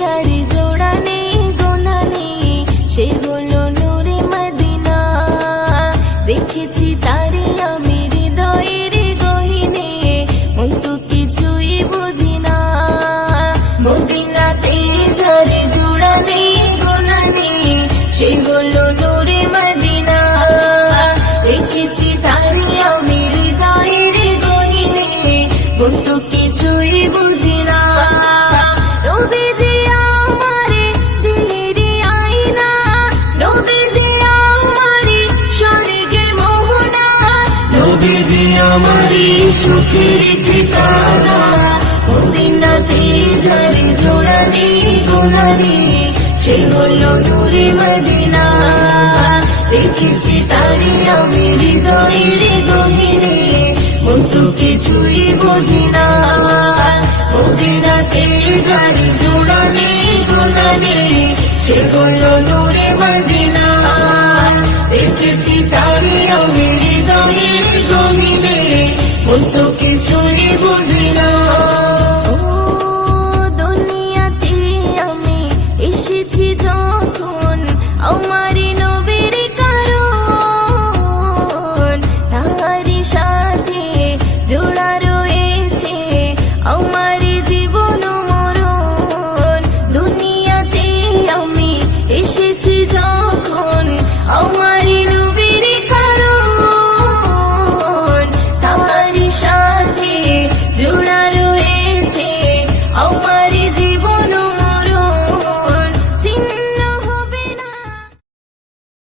যারি জোড়া নেই গোনা নেই, সে হলো নূরে মদিনা। দেখেছি তারি আমি হৃদয়ের গহিনে, মন তো কিছুই বুঝি না। মদিনাতে যারি জোড়া নেই গোনা নেই, সে হলো নূরে মদিনা। দেখেছি তারি আমি হৃদয়ের গহিনে, মন তো কিছুই বুঝি না। নবীজি আমারে দিলেরই আয়না, নবীজি আমারে স্বর্গের মোহনা, নবীজি আমারে সুখের ঠিকানা। মদিনাতে যারি জোড়া নেই গোনা নেই, সে হলো নূরে মদিনা। দেখেছি তারি আমি হৃদয়ের গহিনে, মন তো কিছুই বুঝি না। মদিনাতে যারি